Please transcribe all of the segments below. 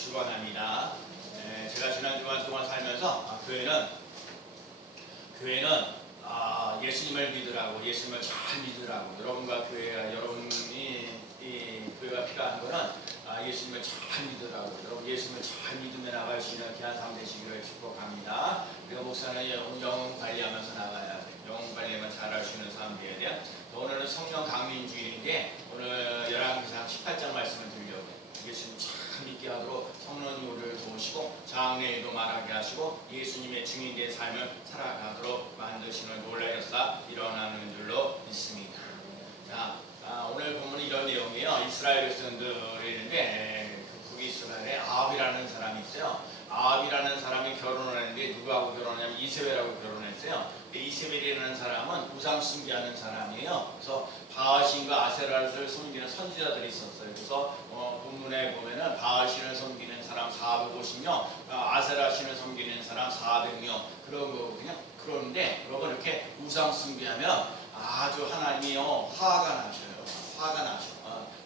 축원합니다. 제가 지난 주간 동안 살면서 교회는 예수님을 믿으라고, 예수님을 잘 믿으라고, 여러분과 여러분이 이 교회가 필요한 거는 예수님을 잘 믿으라고, 여러분 예수님을 잘 믿으며 나갈 수 있는 귀한 삶 되시기를 축복합니다. 그리고 목사는 영혼 관리하면서 나가야 돼. 영혼 관리만 잘할 수 있는 사람 되어야 돼요. 오늘은 성령 강림 주일인데 오늘 열왕기상 18장 말씀을 드리려고 해요. 예수님 참 믿게 하도록 성령이 우리를 도우시고 장래에도 말하게 하시고 예수님의 증인된 삶을 살아가도록 만드시는 놀라운 역사 일어나는 줄로 믿습니다. 자, 오늘 보면 이런 내용이에요. 이스라엘 백성들이 있는데 북이스라엘에 아합이라는 사람이 있어요. 아합이라는 사람이 결혼을 했는데 누구하고 결혼하냐면 이세벨하고 결혼했어요. 이세벨이라는 사람은 우상 숭배하는 사람이에요. 그래서 바알신과 아세라를 섬기는 선지자들이 있었어요. 그래서 본문에 보면은 바알신을 섬기는 사람 450명, 아세라신을 섬기는 사람 400명 그런 거거든요. 그런데 여러분 이렇게 우상 숭배하면 아주 하나님이요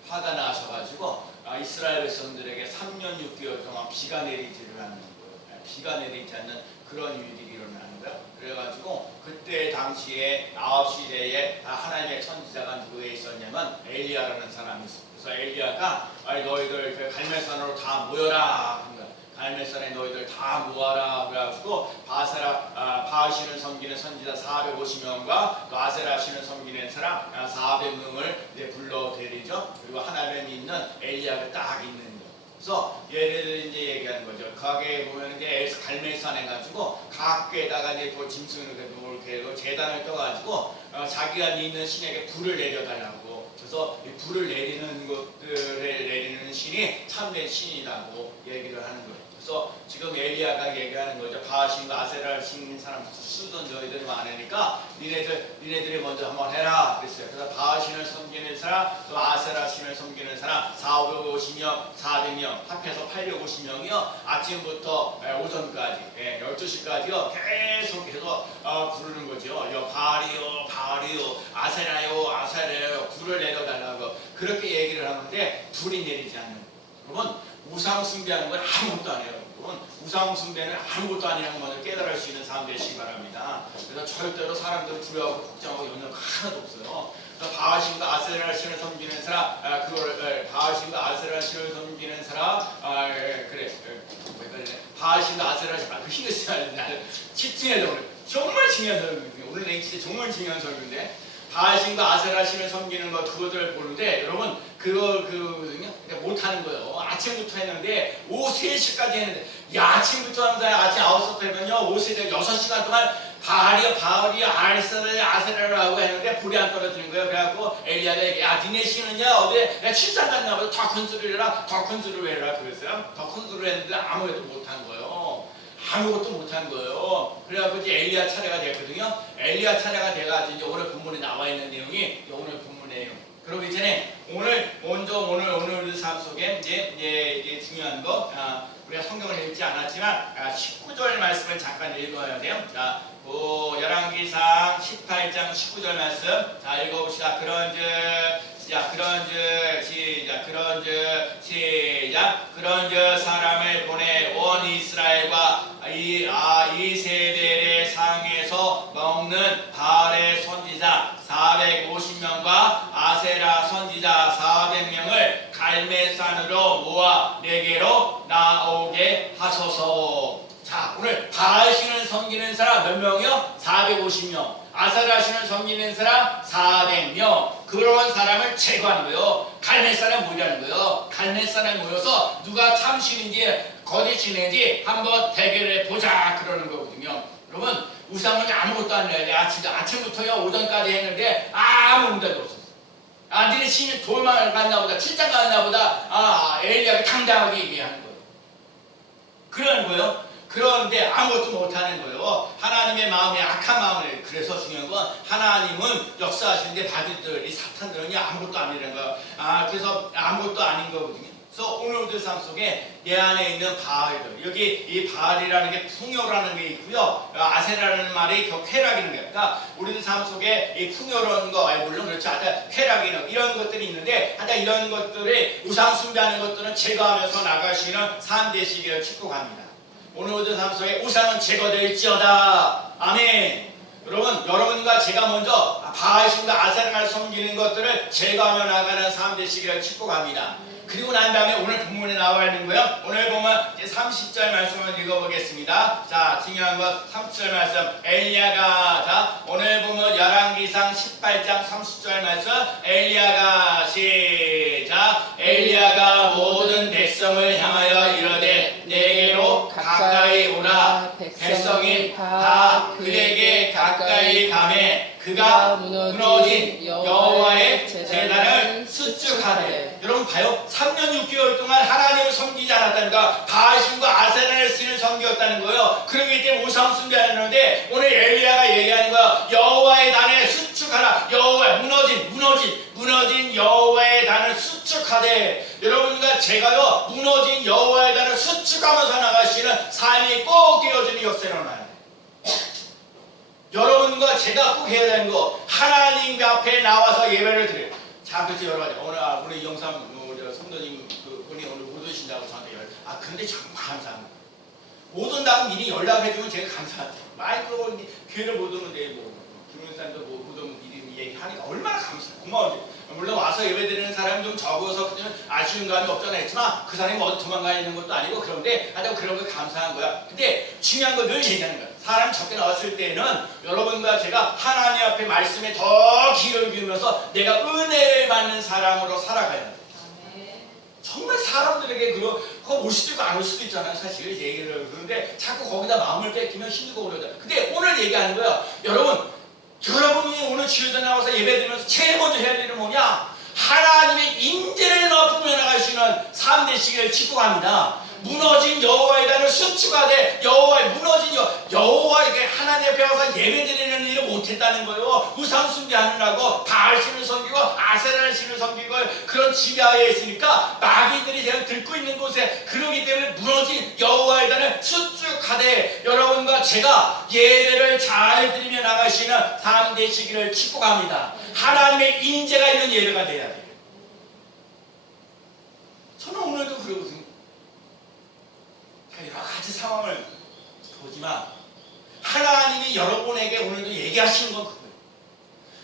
화가 나셔가지고 이스라엘 백성들에게 3년 6개월 동안 비가 내리지를 않는 거예요. 비가 내리지 않는 그런 일들이 일어나는 거예요. 그래가지고 그때 당시에 아합 시대에 하나님의 선지자가 누구에 있었냐면 엘리야라는 사람이 있었어요. 그래서 엘리야가 너희들 갈멜산으로 다 모여라. 갈멜산에 너희들 다 모아라. 그래가지고 바알신을 섬기는 선지자 450명과 또 아세라신을 섬기는 사람 400명을 이제 불러들이죠. 그리고 하나님이 있는 엘리야가 딱 있는 거예요. 그래서 얘네들 이제 얘기하는 거죠. 거기에 보면 이제 갈멜산에 가지고 각계에다가 이제 그 짐승을 이렇게 재단을 떠가지고 자기가 있는 신에게 불을 내려달라고. 그래서 이 불을 내리는 것들을 내리는 신이 참된 신이라고 얘기를 하는 거예요. 그래서 지금 엘리야가 얘기하는 거죠. 바알신과 아세라를 섬기는 사람 수던 너희들이 많으니까 니네들이 먼저 한번 해라 그랬어요. 그래서 바알신을 섬기는 사람, 또 아세라신을 섬기는 사람 450명, 400명 합해서 850명이요. 아침부터 오전까지 12시까지요. 계속해서 부르는 거죠. 바알이요, 아세라요 불을 내려달라고 그렇게 얘기를 하는데 불이 내리지 않는 거예요. 여러분 우상 숭배하는 건 아무것도 아니에요. 여러분 우상 숭배는 아무것도 아니라는 것을 깨달을 수 있는 사람 되시기 바랍니다. 그래서 절대로 사람들 두려워하고 걱정하고 염려 하나도 없어요. 그래서 바알신과 아세라신을 섬기는 사람, 바알신과 아세라신을 섬기는 사람, 바알신과 아세라신, 그 힘을 써야 되는데, 집중해서 정말 중요한 설교인데, 오늘 내 진짜 정말 중요한 설교인데, 바알신과 아세라신을 섬기는 것 그것들을 보는데 여러분 그거거든요. 그러니까 못하는 거예요. 아침부터 했는데 오후 3시까지 했는데 아침부터 하면서 아침 9시부터 하면요 오후 3시 6시간 동안 바알이요 아세라를 하고 했는데 불이 안 떨어지는 거예요. 그래갖고 엘리야가 니네 신은요 어디 내가 출장 갔나 보다 더 큰 소리를 해라 더 큰 소리를 해라 그랬어요. 더 큰 소리를 했는데 아무것도 못한 거예요. 아무것도 못한 거예요. 그래갖고 이제 엘리야 차례가 됐거든요. 엘리야 차례가 돼가지고 이제 오늘 본문에 나와 있는 내용이 오늘 본문이에요. 그러기 전에 오늘 우리 삶 속에 이제 중요한 거 우리가 성경을 읽지 않았지만 19절 말씀을 잠깐 읽어야 돼요. 자, 열왕기상 18장 19절 말씀 자 읽어봅시다. 그런즉 사람을 보내 온 이스라엘과 이세벨의 상에서 먹는 바알의 선지자 450명과 아세라 선지자 400명을 갈멜산으로 모아 내게로 나오게 하소서. 자, 오늘 바알신을 섬기는 사람 몇 명이요? 450명. 아세라신을 섬기는 사람 400명. 그런 사람을 제거하는 거예요. 갈멜산에 모이라는 거예요. 갈멜산에 모여서 누가 참신인지 거짓신인지 한번 대결해 보자 그러는 거거든요. 여러분 우상은 아무것도 아니에요. 아침부터요 오전까지 했는데 아무 응답이 없었어요. 니네 신이 돌망을 갔나 보다, 출장 갔나 보다, 엘리야가 당당하게 얘기하는 거예요. 그러는 거예요. 그런데 아무것도 못하는 거예요. 하나님의 마음이 악한 마음을. 그래서 중요한 건 하나님은 역사하시는데 바들이 사탄들은요 아무것도 아니라는 거예요. 그래서 아무것도 아닌 거거든요. 그래서 오늘 우리 삶 속에 내 안에 있는 바알들, 여기 이 바알이라는 게 풍요라는 게 있고요, 아세라는 말이 쾌락이라는 게, 그러니까 우리들 삶 속에 이 풍요로운 거, 물론 그렇죠, 하여튼 쾌락이는 이런 것들이 있는데, 하여튼 이런 것들이 우상 숭배하는 것들은 제거하면서 나가시는 삶 되시기를 축복합니다. 오늘 우리 삶 속에 우상은 제거될지어다. 아멘. 여러분과 제가 먼저 바알신과 아세라를 섬기는 것들을 제거하며 나가는 삶 되시기를 축복합니다. 그리고 난 다음에 오늘 본문에 나와 있는 거예요. 오늘 보면 이제 30절 말씀을 읽어보겠습니다. 자, 중요한 것 30절 말씀. 엘리야가, 자, 오늘 보면 열왕기상 18장 30절 말씀. 엘리야가, 시작. 엘리야가 모든 백성을 향하여 이르되 내게로 가까이 오라. 백성이 다 그에게 가까이 가매 그가 무너진 여호와의 제단을 수축하되. 여러분 봐요. 3년 6개월 동안 하나님을 섬기지 않았다니까, 바알신과 아세라를 신을 섬겼다는 거예요. 그러기 때문에 우상 숭배하는데, 오늘 엘리야가 얘기하는 거야. 여호와의 단을 수축하라. 여호와 무너진 여호와의 단을 수축하되. 여러분과 제가요, 무너진 여호와의 단을 수축하면서 나가시는 삶이 꼭 되어지는 역사를 일어나요. 여러분과 제가 꼭 해야 되는 거, 하나님 앞에 나와서 예배를 드려요. 자, 그렇지, 여러 가지. 오늘 이 영상 성도님 그분이 오늘 못 오신다고 저한테 근데 정말 감사합니다. 못 온다고 미리 연락해주면 제가 감사하죠. 마이크로 교회를 못 오는데 김은사님도 못 오면 미리 얘기하니까 얼마나 고마운지. 물론 와서 예배드리는 사람이 좀 적어서 그냥 아쉬운 감이 없잖아 했지만, 그 사람이 어디 도망가 있는 것도 아니고, 그런데 하여튼 그런 거 감사한 거야. 근데 중요한 거 늘 얘기하는 거야. 사람 적게 나왔을 때는 여러분과 제가 하나님 앞에 말씀에 더 귀를 기울여서 내가 은혜를 받는 사람으로 살아가야 돼. 정말 사람들에게 그거 올 수도 있고 안 올 수도 있잖아요. 사실 얘기를. 그런데 자꾸 거기다 마음을 뺏기면 힘들고 그러잖아. 근데 오늘 얘기하는 거야. 여러분이 오늘 주일에 나와서 예배드리면서 제일 먼저 해야 되는 뭐냐? 하나님의 임재를 높이며 나가시는 삶 되시기를 축복합니다. 무너진 여호와의 단을 수축하되, 여호와에게 하나님 앞에 와서 예배드리는 일을 못했다는 거예요. 우상 숭배하느라고 바알신을 섬기고 아세라를 신을 섬기고 그런 지하에 있으니까 마귀들이 제가 듣고 있는 곳에, 그러기 때문에 무너진 여호와의 단을 수축하되, 여러분과 제가 예배를 잘 드리며 나가시는 삶 되시기를 축복합니다. 하나님의 임재가 있는 예배가 돼야 돼요. 저는 오늘도 그러거든요. 여러 가지 상황을 보지만 하나님이 여러분에게 오늘도 얘기하시는 건 그거예요.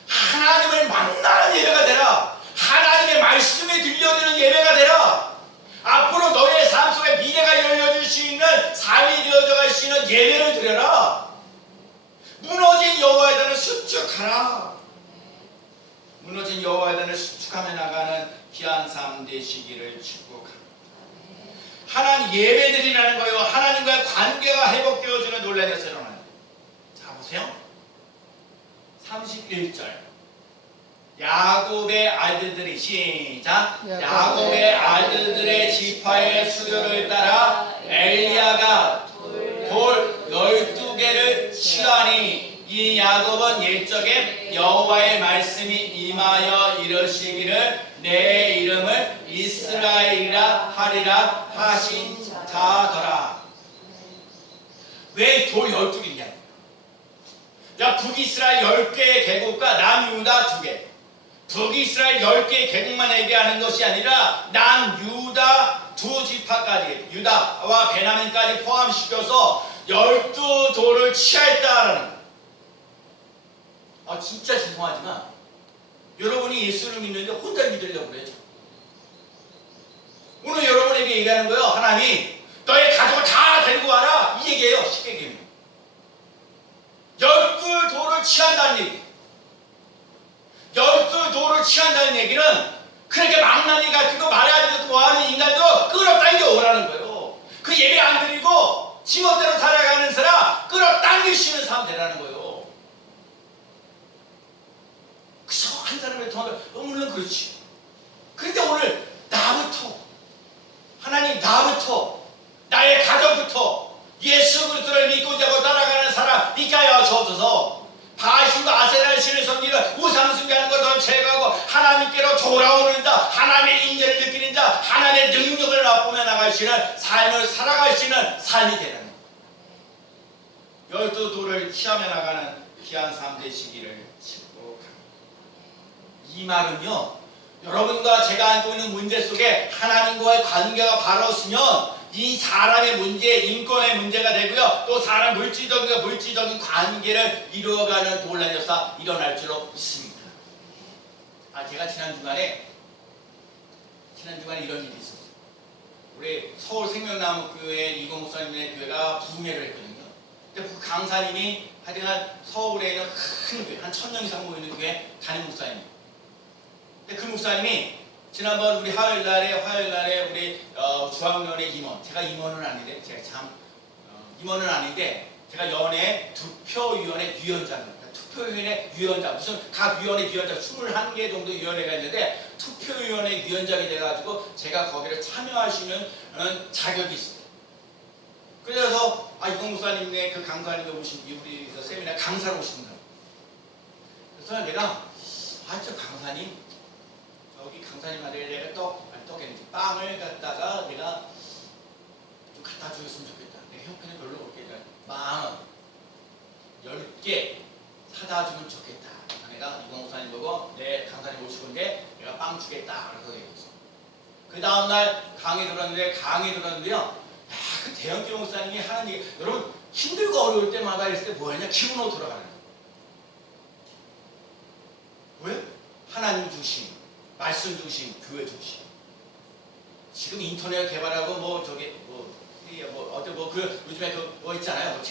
하나님을 만나는 예배가 되라. 하나님의 말씀이 들려드리는 예배가 되라. 앞으로 너의 삶 속에 미래가 열려질 수 있는 삶이 되어져 갈 수 있는 예배를 드려라. 무너진 여호와의 단을 수축하라. 무너진 여호와의 단을 수축하며 나가는 귀한 삶 되시기를 축복합니다. 하나님 예배드리라는 거예요. 하나님과의 관계가 회복되어지는 놀라운 것을 일어나요. 자, 보세요. 31절. 야곱의 아들들이, 시작. 야곱의 아들들의 지파의 수요를 따라 엘리야가 돌 12개를 취하니, 이 야곱은 옛적에 여호와의 말씀이 임하여 이르시기를 내 이름을 이스라엘이라 하리라 하신 자더라. 왜 돌 12개냐? 야, 북이스라엘 10개의 계곡과 남유다 2개. 북이스라엘 10개의 계곡만 얘기하는 것이 아니라 남유다 2지파까지, 유다와 베냐민까지 포함시켜서 12돌을 취하였다라는 거예요. 진짜 죄송하지만 여러분이 예수를 믿는데 혼자 믿으려고 그래요. 오늘 여러분에게 얘기하는 거예요. 하나님, 너의 가족을 다 데리고 와라. 이 얘기예요. 쉽게 얘기하면. 12돌을 취한다는 얘기. 12돌을 취한다는 얘기는 그렇게 망나니 같은 거 말해야 되고 뭐하는 인간도 끌어당겨 오라는 거예요. 그 예배 안 드리고 지멋대로 살아가는 사람 끌어당기시는 사람 되라는 거예요. 그래서 한 사람을 통하면 물론 그렇지. 그런데 오늘 나부터, 하나님 나부터, 나의 가족부터 예수 그리스도를 믿고 자고 따라가는 사람 있게 하여 주옵소서. 바알신과 아세라를 신을 섬기는 우상 숭배하는 것을 제거하고 하나님께로 돌아오는 자, 하나님의 인재를 느끼는 자, 하나님의 능력을 감당할 수 있는 삶을 살아갈 수 있는 삶이 되는 거예요. 12돌을 시험에 나가는 귀한 삶 되시기를 축복합니다. 이 말은요, 여러분과 제가 안고 있는 문제 속에 하나님과의 관계가 바로 없으면 이 사람의 문제, 인권의 문제가 되고요, 또 사람 물질적인 관계를 이루어가는 논란이 일어날 줄로 믿습니다. 제가 지난 주간에 이런 일이 있었어요. 우리 서울 생명나무교회 이공 목사님의 교회가 부흥회를 했거든요. 근데 그 강사님이 하여간 서울에 있는 큰 교회, 한 1000명 이상 모이는 교회 담임 목사님. 근데 그 목사님이 지난번 우리 화요일날에 우리 중앙위원회 임원, 제가 임원은 아닌데 임원은 아닌데 제가 연예 투표위원회 위원장입니다. 투표위원회 위원장, 무슨 각 위원회 위원장 21개 정도 위원회가 있는데 투표위원회 위원장이 돼가지고 제가 거기를 참여할 수 있는 자격이 있어요. 그래서 이공 목사님의 그 강사님이 오신 우리 세미나 강사로 오신 거예요. 그래서 내가 저 강사님 여기 강사님한테 내가 떡에 빵을 갖다가 내가 좀 갖다 주셨으면 좋겠다. 내 형편이 별로 없겠다. 10,000원 10개 사다 주면 좋겠다. 내가 이공 목사님 보고 내 강사님 오시는데 내가 빵 주겠다. 그래서 얘기했어. 그 다음날 강의 들었는데요. 그 대형교 목사님이 하는 얘기, 여러분 힘들고 어려울 때마다 있을 때 뭐 하냐? 기분으로 돌아가는 거예요. 왜? 하나님 중심, 말씀 중심, 교회 중심. 지금 인터넷 개발하고 요즘에 있잖아요.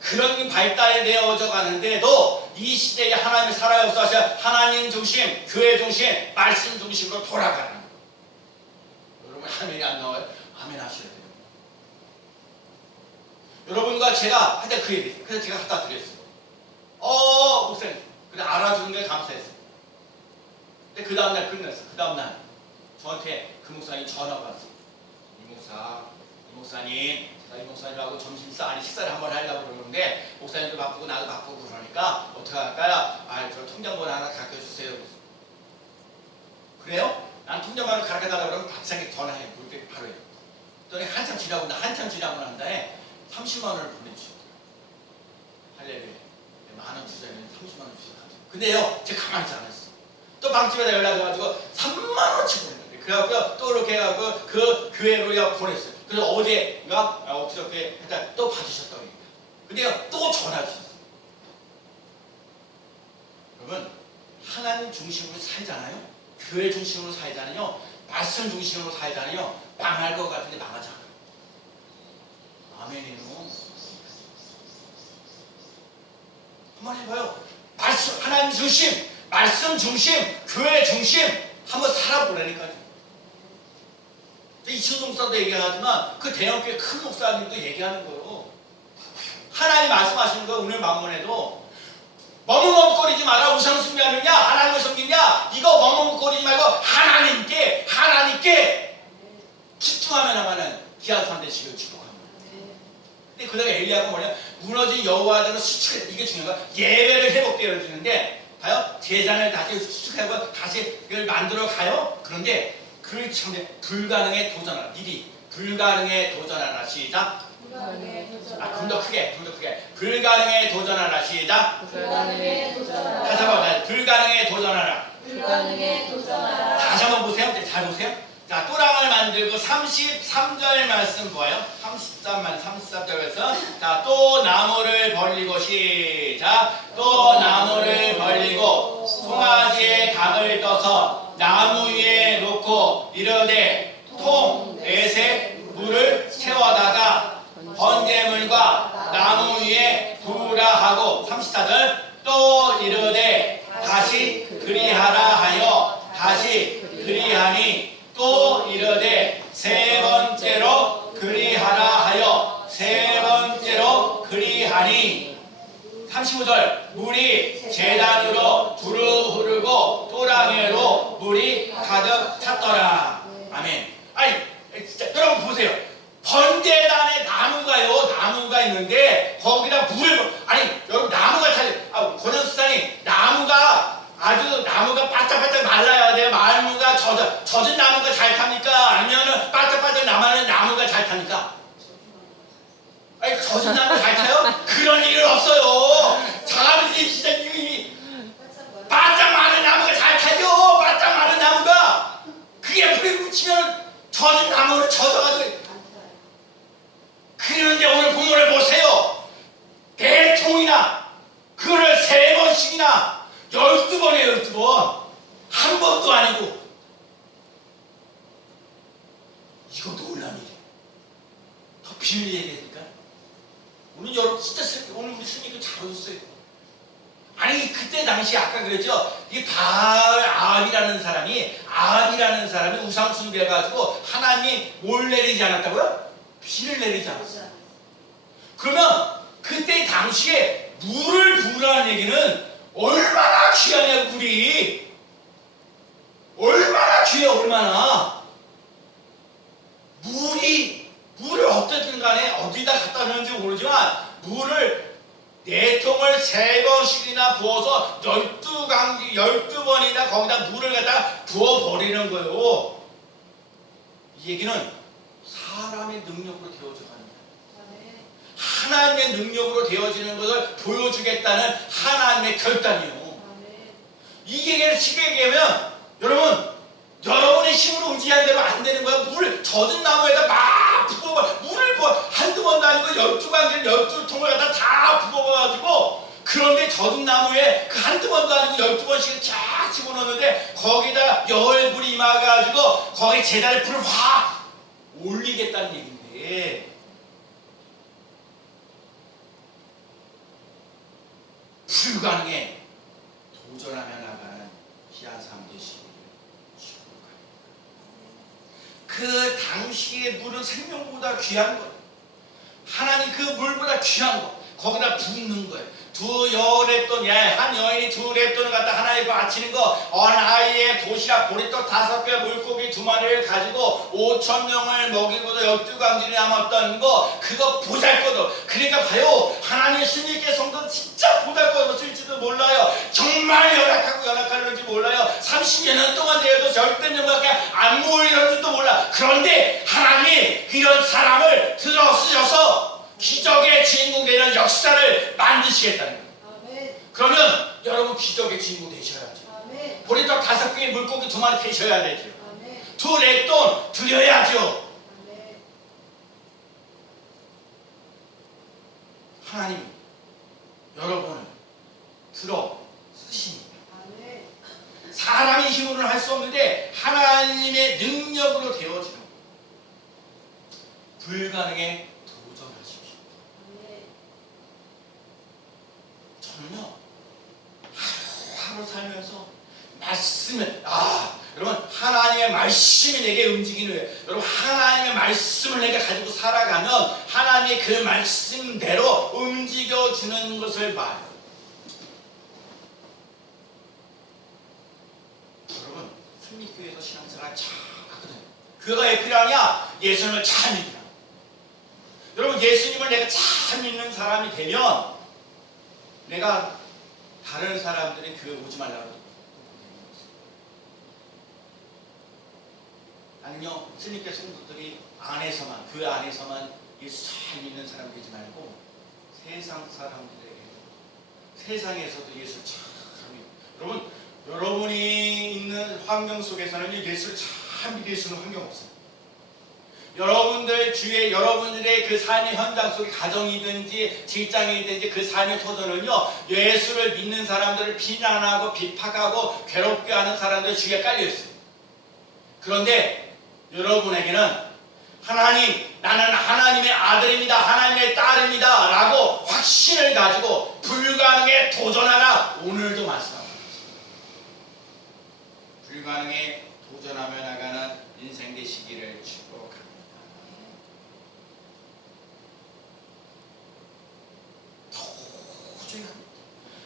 그런 발달이 되어져 가는데도 이 시대에 하나님이 살아서 하나님 중심, 교회 중심, 말씀 중심으로 돌아가는 거예요. 여러분 아멘이 안 나와요? 아멘 하셔야 돼요. 여러분과 제가 한때 그 얘기, 그래서 제가 갖다 드렸어요. 목사님, 그래 알아주는 게 감사했어요. 근데 그 다음날 끝났어. 그 다음날 저한테 그 목사님 전화가 왔어요. 이 목사님, 제가 이 목사님하고 식사를 한번 하려고 그러는데 목사님도 바쁘고 나도 바쁘고 그러니까 어떻게 할까요? 저 통장번호 하나 가르쳐주세요. 그래요? 난 통장번호 가르쳐달라고 그러면 박사님께 전화해. 그때 바로 해요. 그랬더니 한참 지나고 난 다음에 30만 원을 보내주셨더라고요. 할렐루야. 만원 투자면 30만 원 주셨어요. 근데요, 제가 가만히 있지 않았어요. 또 방집에다 연락해가지고 3만 원치 보냈는데, 그래갖고 또 이렇게 해갖고 그 교회로 보냈어요. 그래서 어제가 엊그저께 또 받으셨다고 합니다. 근데요, 또 전화 주셨어요. 여러분, 하나님 중심으로 살잖아요. 교회 중심으로 살잖아요. 말씀 중심으로 살잖아요. 망할 것 같은데 망하지 않아요. 아멘이요. 한번 해봐요. 하나님 중심, 말씀 중심, 교회 중심 한번 살아보라니까요. 이춘동 목사도 얘기하지만 그 대형교회 큰 목사님도 얘기하는 거예요. 하나님 말씀하시는 거 오늘 만문에도 머뭇머뭇거리지 마라. 우상 숭배하느냐 하나님을 섬기냐, 이거 머뭇거리지 말고 하나님께 집중하며 나가는 귀한 삶 되시길 축복합니다. 근데 그다음에 엘리야가 뭐냐, 무너진 여호와전을 수축해. 이게 중요한 거야. 예배를 회복되어 주는데 봐요. 제단을 다시 수축하고 다시 이걸 만들어 가요. 그런데 그걸 참 불가능에 도전하라. 미리 불가능에 도전하라. 시작. 그럼 더 크게. 불가능에 도전하라. 시작. 다시 한번. 불가능에 도전하라. 다시 한번 보세요. 잘 보세요. 자, 또랑을 만들고 33절 말씀 보아요. 33절에서 자, 또 나무를 벌리고 시작. 또 나무를 벌리고 송아지의 각을 떠서 나무 위에 놓고 이르되 통 넷에 물을 채워다가 번제물과 나무 위에 부으라 하고 34절 또 이르되 다시 그리하라 하여 다시 그리하니 또 이르되 세 번째로 그리하라 하여 세 번째로 그리하니 35절 물이 제단으로 두루 흐르고 또랑에로 물이 가득 찼더라. 아멘. 진짜 여러분 보세요. 번제단에 나무가 있는데 거기다 물을 여러분 나무가 권현수사님 나무가 바짝바짝 말라야 돼요. 나무가 젖은 나무가 잘 탑니까? 아니면은 바짝바짝 남아는 젖은 나무 잘 타요? 그런 일은 없어요. 사람들이 진짜 바짝 마른 나무가 잘 타죠. 바짝 마른 나무가 그게 불에 붙이면 젖은 나무를 젖어가지고. 그런데 오늘 본문을 보세요. 대통이나 그거를 3번씩이나 12번이에요. 12번. 한 번도 아니고. 이거 놀란 일이에요. 더 비밀 얘기하니까. 오늘 여러분 진짜 오늘 우리 스님도 잘 오셨어요. 아니 그때 당시 아까 그랬죠. 이 아합이라는 사람이 우상 숭배해가지고 하나님이 뭘 내리지 않았다고요? 비를 내리지 않았어요. 그러면 그때 당시에 물을 부으라는 얘기는 얼마나 귀하냐고. 물이 얼마나 귀해. 얼마나 물을 어떻든 간에 어디다 갖다 놓는지 모르지만 물을 4통을 3번씩이나 부어서 12번이나 거기다 물을 갖다 부어버리는 거예요. 이 얘기는 사람의 능력으로 되어져 가는 거예요. 하나님의 능력으로 되어지는 것을 보여주겠다는 하나님의 결단이에요. 이 얘기를 쉽게 얘기하면 여러분의 힘으로 움직이는 대로 안 되는 거야. 물 젖은 나무에다 막 부어봐. 물을 부어. 한두 번도 아니고 12관절 12통을 갖다 다 부어가지고, 그런데 젖은 나무에 그 한두 번도 아니고 12번씩 쫙 집어넣는데 거기다 열불이 임해가지고 거기 제단에 불을 확 올리겠다는 얘기인데, 불가능해. 도전하며 나가는 귀한 삶 되시기를 축복합니다. 그 당시의 물은 생명보다 귀한 거예요. 하나님 그 물보다 귀한 거 거기다 붓는 거예요. 한 여인이 2랩돈을 갖다 하나님께 바치는 거, 어린아이의 도시락 보리떡 5개 물고기 2마리를 가지고 5,000명을 먹이고도 12광진이 남았던 거, 그거 보잘것없어. 그러니까 봐요, 하나님의 스님께 성도는 진짜 보잘것없을지도 몰라요. 정말 연약하는지 몰라요. 30년 동안 되어도 절대년밖에 안 모이는지도 몰라. 그런데 하나님이 이런 사람을 들어 쓰셔서 기적의 주인공 되는 역사를 만드시겠다는 거예요. 아멘. 그러면 여러분 기적의 주인공 되셔야죠. 아멘. 보리떡 5개 물고기 2마리 되셔야 되죠. 아멘. 2랩돈 드려야죠. 아멘. 하나님 여러분을 들어 쓰십니다. 아멘. 사람의 힘으로는 할 수 없는데 하나님의 능력으로 되어지는 불가능에 저는요, 하루하루 살면서 말씀을, 여러분, 하나님의 말씀이 내게 움직이는 거예요. 여러분, 하나님의 말씀을 내가 가지고 살아가면 하나님의 그 말씀대로 움직여주는 것을 봐요. 여러분, 승리교회에서 신앙생활 잘 하거든요. 그거가 왜 필요하냐? 예수님을 잘 믿으라. 여러분, 예수님을 내가 잘 믿는 사람이 되면 내가 다른 사람들이 교회 오지 말라고. 아니요, 스님께 성도들이 교회 안에서만 예수 잘 믿는 사람 되지 말고 세상 사람들에게, 세상에서도 예수 잘 믿고. 여러분이 있는 환경 속에서는 예수를 잘 믿을 수 있는 환경 없어요. 여러분들의 그 삶의 현장 속에 가정이든지 직장이든지 그 삶의 토대는요, 예수를 믿는 사람들을 비난하고 비판하고 괴롭게 하는 사람들 주위에 깔려있어요. 그런데 여러분에게는 나는 하나님의 아들입니다, 하나님의 딸입니다 라고 확신을 가지고 불가능에 도전하라. 오늘도 말씀합니다. 불가능에 도전하며 나가는 인생 되시기를 축복합니다.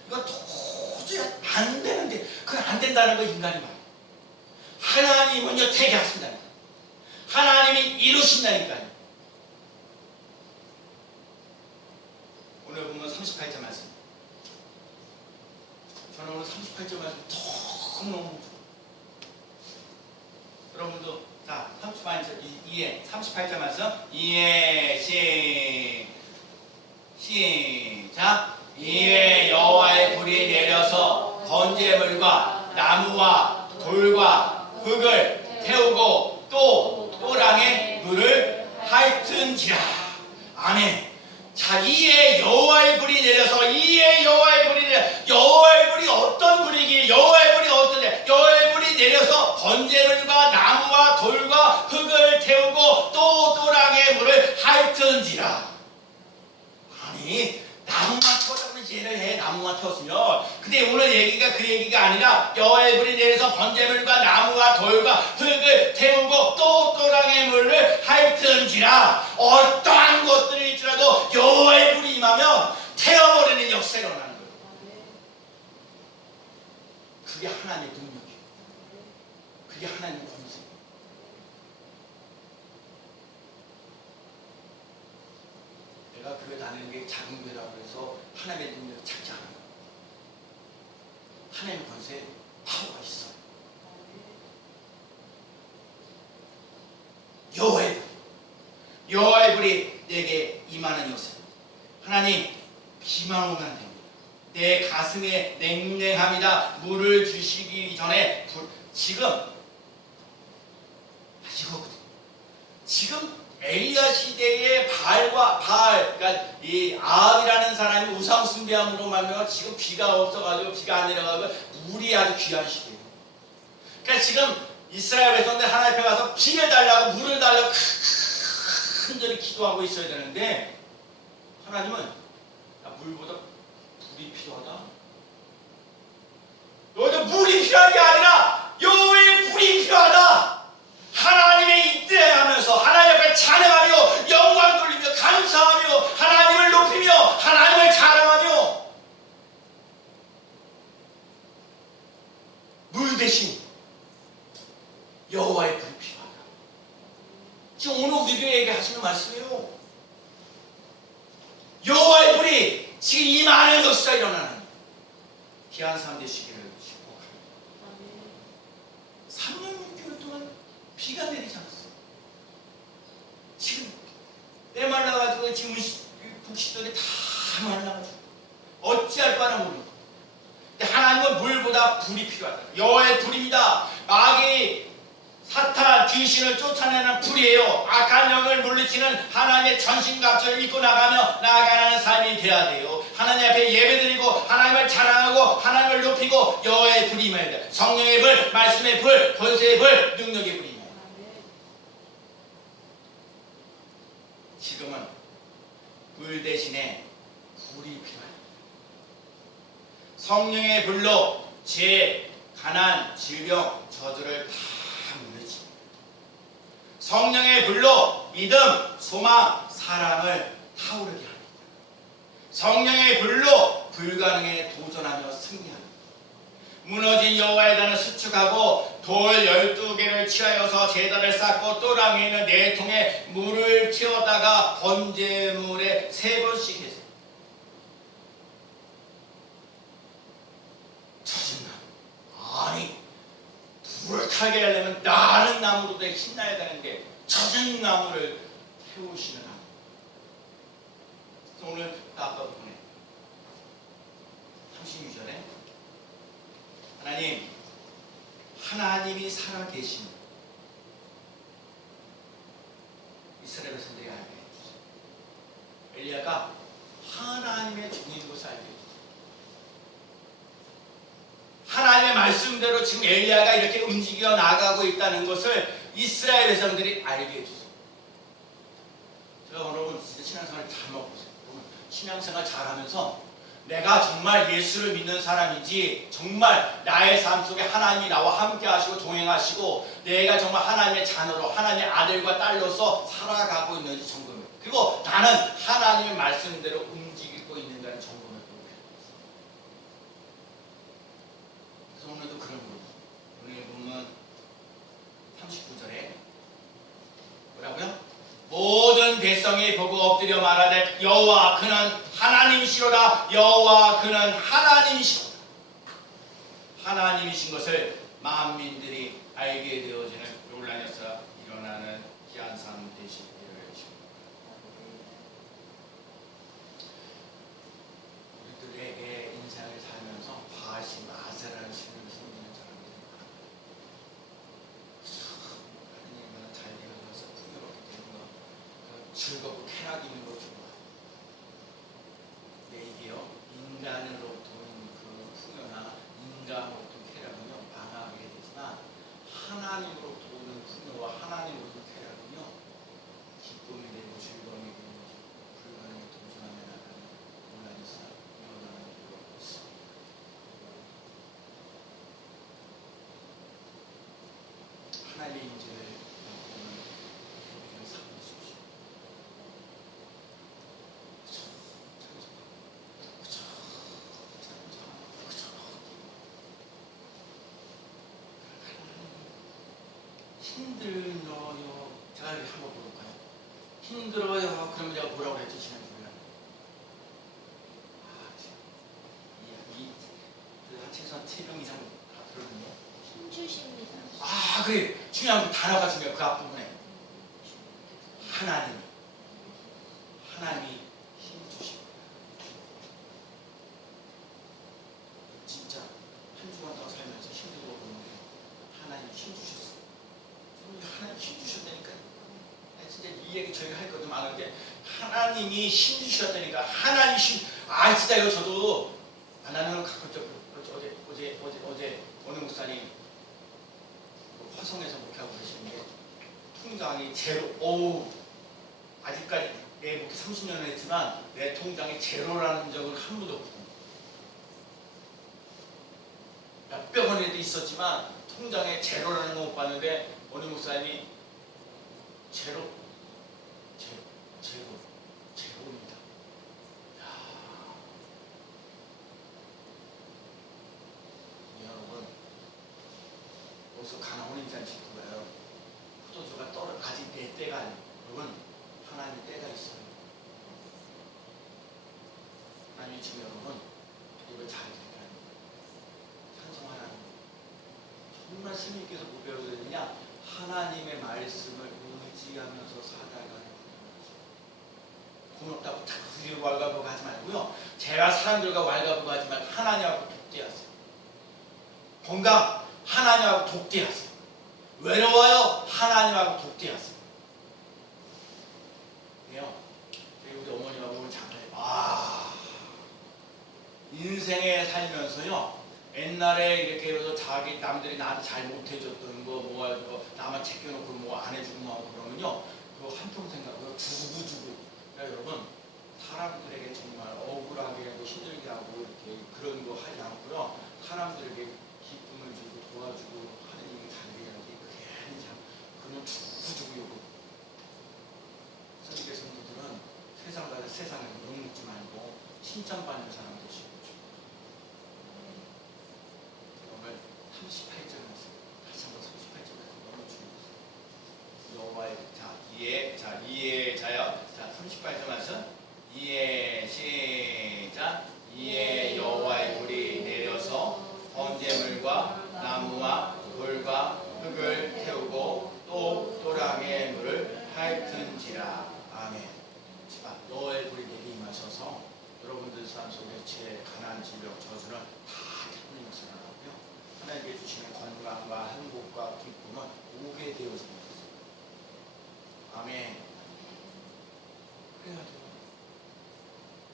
이거 도저히 안 되는데, 그건 안 된다는 거 인간이 말이에요. 하나님은요, 되게 하신다니까. 하나님이 이루신다니까요. 오늘 보면 38절 말씀. 저는 오늘 38절 말씀 너무너무 좋아요. 여러분도, 자, 38절 말씀. 이해, 시작. 이에 여호와의 불이 내려서 번제물과 나무와 돌과 흙을 태우고 또 또랑의 물을 핥은지라. 아멘. 자, 이에 여호와의 불이 내려서 여호와의 불이 어떤 불이기에 여호와의 불이 어떠냐? 여호와의 불이 내려서 번제물과 나무와 돌과 흙을 태우고 또 또랑의 물을 핥은지라. 아니, 나무만 태웠다고 이해를 해. 나무만 태웠으면. 근데 오늘 얘기가 그 얘기가 아니라 여호와의 불이 내려서 번제물과 나무와 돌과 흙을 태우고 또 또랑의 물을 핥은지라. 어떠한 것들이 있더라도 여호와의 불이 임하면 태워버리는 역사가 일어나는 거예요. 그게 하나님의 능력이에요. 그게 하나님의 권세예요. 내가 교회 다니는 게 작은 교회라고 해서 하나님의 능력이 작지 않아요. 하나님의 권세에 파워가 있어요. 여호와의 불이 내게 임하는 요새. 하나님, 비만 오면 안 됩니다. 내 가슴에 냉랭합니다. 물을 주시기 전에 지금 엘리야 시대의 그러니까 이 아합이라는 사람이 우상 숭배함으로 말미암아 지금 비가 없어가지고 비가 안 내려가고 물이 아주 귀한 시대예요. 그러니까 지금 이스라엘 백성들 하나님 앞에 가서 비를 달라고 물을 달라고 큰절히 기도하고 있어야 되는데 하나님은 물보다 불이 필요하다. 너희들 물이 필요한 게 아니라 여호와의 불이 필요하다. 하나님의 입대하면서 하나님 앞에 찬양하며 영광 돌리며 감사하며 하나님을 높이며 하나님을 자랑하며 물 대신 여호와의 불이 필요하다. 지금 오늘 우리에게 하시는 말씀이에요. 여호와의 불이 지금 이 많은 역사가 일어나는 귀한 삶 되시기를 축복합니다. 3년 6개월 동안 비가 내리지 않았어요. 지금 메말라가지고 지금 북식들이 다 말라가지고 어찌할 바는 모르고. 근데 하나님은 물보다 불이 필요하다. 여호와의 불입니다. 마귀 사탄 귀신을 쫓아내는 불이에요. 악한 영을 물리치는 하나님의 전신갑주를 입고 나아가는 삶이 돼야 돼요. 하나님 앞에 예배드리고 하나님을 자랑하고 하나님을 높이고 여호와의 불이 임해야 돼요. 성령의 불, 말씀의 불, 권세의 불, 능력의 불이 임해야 돼요. 지금은 물 대신에 불이 필요해요. 성령의 불로 죄, 가난, 질병, 저주를 다 물리칩니다. 성령의 불로 믿음, 소망, 사랑을 타오르게 합니다. 성령의 불로 불가능에 도전하며 승리합니다. 무너진 여호와의 단을 수축하고 돌 12개를 취하여서 제단을 쌓고 또랑에 있는 4통에 물을 채웠다가 번제물에 3번씩 했어요. 아니, 불을 타게 하려면 나는 나무로 돼 신나야 되는데 젖은 나무를 태우시는 하나님. 그래서 오늘 아까 부분에 32절에 하나님, 하나님이 살아계신 이스라엘 백성들이 알게 해주세요. 엘리야가 하나님의 종인 것을 알게 해주세요. 하나님의 말씀대로 지금 엘리야가 이렇게 움직여 나가고 있다는 것을 이스라엘 백성들이 알게 해주세요. 제가 여러분 진짜 신앙생활 잘 먹어보세요. 신앙생활 잘하면서 내가 정말 예수를 믿는 사람인지, 정말 나의 삶 속에 하나님이 나와 함께 하시고 동행하시고 내가 정말 하나님의 자녀로, 하나님의 아들과 딸로서 살아가고 있는지 점검해요. 그리고 나는 하나님의 말씀대로 움직이고 있는가를 점검해요. 그래서 오늘도 그런 거예요. 오늘 보면 39절에 뭐라고요? 모든 백성이 보고 엎드려 말하되 여호와 그는 하나님이시로다. 여호와 그는 하나님이시로다. 하나님이신 것을 만민들이 알게 되어지는 놀라면서 일어나는 귀한 삶 되시기를. 즐겁고 쾌락 있는 거 좋아. 근데 이게요, 인간으로부터 오는 그 풍요나 인간으로부터 쾌락은요, 망하게 되지만 하나님으로부터 오는 풍요와 하나님으로부터 쾌락은요, 기쁨이 되고 즐거움이 되고 불가능에 도전하며 나가는 온라인에서 일어나는 일로 있어. 하나님의 인재를 보는 우리를 삼으십시오. 힘들어요. 제가 이렇게 한번 볼까요? 힘들어요. 그러면 내가 뭐라고 했죠, 지난주에? 최소한 3명 이상 다 들었는데. 힘주십니다. 그래. 중요한 그 단어가 중요해. 그 앞부분에. 하나님이 힘주시고. 진짜 한 주간 더 살면서 힘들고 그러는데 하나님이 힘주셨어. 하나님 힘주셨다니까. 진짜 이 얘기 저희가 할 것도 많은데 하나님이 힘주셨다니까. 하나님 진짜요. 저도 나는 가끔적 어제 어느 목사님 화성에서 목회하고 계시는데 통장이 제로. 아직까지 내 목회 30년을 했지만 내 통장에 제로라는 적은 한 번도 없고 몇백 원에도 있었지만 통장에 제로라는 거 못 봤는데 어느 목사님이 제로입니다. 여러분, 여기서 가나 혼인잔치 그거예요. 포도주가 아직 내 때가 아니에요. 여러분, 하나님의 때가 있어요. 하나님이 지금 여러분 이걸 잘 들어야 합니다. 찬송하라는 거. 정말 스님께서 뭐 배워야 되느냐? 하나님의 말씀을 의지하면서 살아가는 거죠. 고맙다고 다 왈가불가 하지 말고요. 제가 사람들과 왈가불가 하지 말고 하나님하고 독대하세요. 건강 하나님하고 독대하세요. 외로워요. 하나님하고 독대하세요. 그래요. 우리 어머니하고 오늘 잠깐 인생에 살면서요. 옛날에 이렇게 해서 자기 남들이 나한테 잘 못해줬던 거 나만 챙겨놓고 뭐 안 해주고 뭐 그러면요. 그거 한평생 가고 주고. 여러분 사람들에게 정말 억울하게 하고 힘들게 하고 이렇게 그런 거 하지 않고요. 사람들에게 기쁨을 주고 도와주고 하는 일이 잘 돼야지. 그게 참 그러면 주고 요거. 선지계 성도들은 세상에 욕먹지 말고 칭찬받는 사람 되시고. 오늘 38절 말씀 다시 한번 38절 말씀 너무 중요했어요. 여호와의 이에 자요. 38절 말씀 이에 시작. 이에 여호와의 불이 내려서 번제물과 나무와 돌과 흙을 태우고 또 또랑의 물을 핥은지라. 아멘. 여호와의 불이 내리 임하셔서 여러분들 삶 속에 제 가난 질병 저주는 다 태우는 것을 하고요. 하나님께 주시는 건강과 행복과 기쁨은 오게 되어지는 것입니다. 아멘. 그래야 돼요.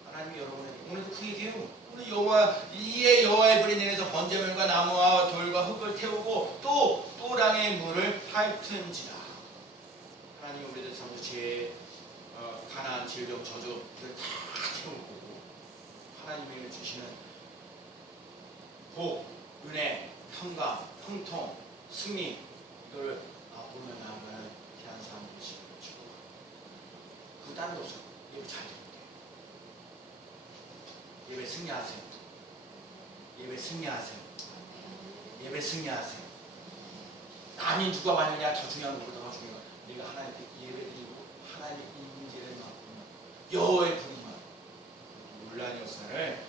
하나님이 여러분에게 오늘도 그 얘기예요. 오늘 여호와의 불이 내려서 번제물과 나무와 돌과 흙을 태우고 또 또랑의 물을 핥은지라. 하나님이 우리들 전부 제 가난 질병 저주를 다 태울 거고 하나님이 주시는 복, 은혜, 평강, 형통, 승리 이걸 맛보며 나아가는 귀한 삶 되시길 축복합니다. 그 다른 거 없어요. 예배 잘 드릴게요. 예배 승리하세요. 예배 승리하세요. 예배 승리하세요. 남이 누가 왔느냐 더 중요한 것보다 더 중요한 건 내가 하나님께 예배 드리고 하나님의 인지를 맡고 여호와의 분만 논란의 역사를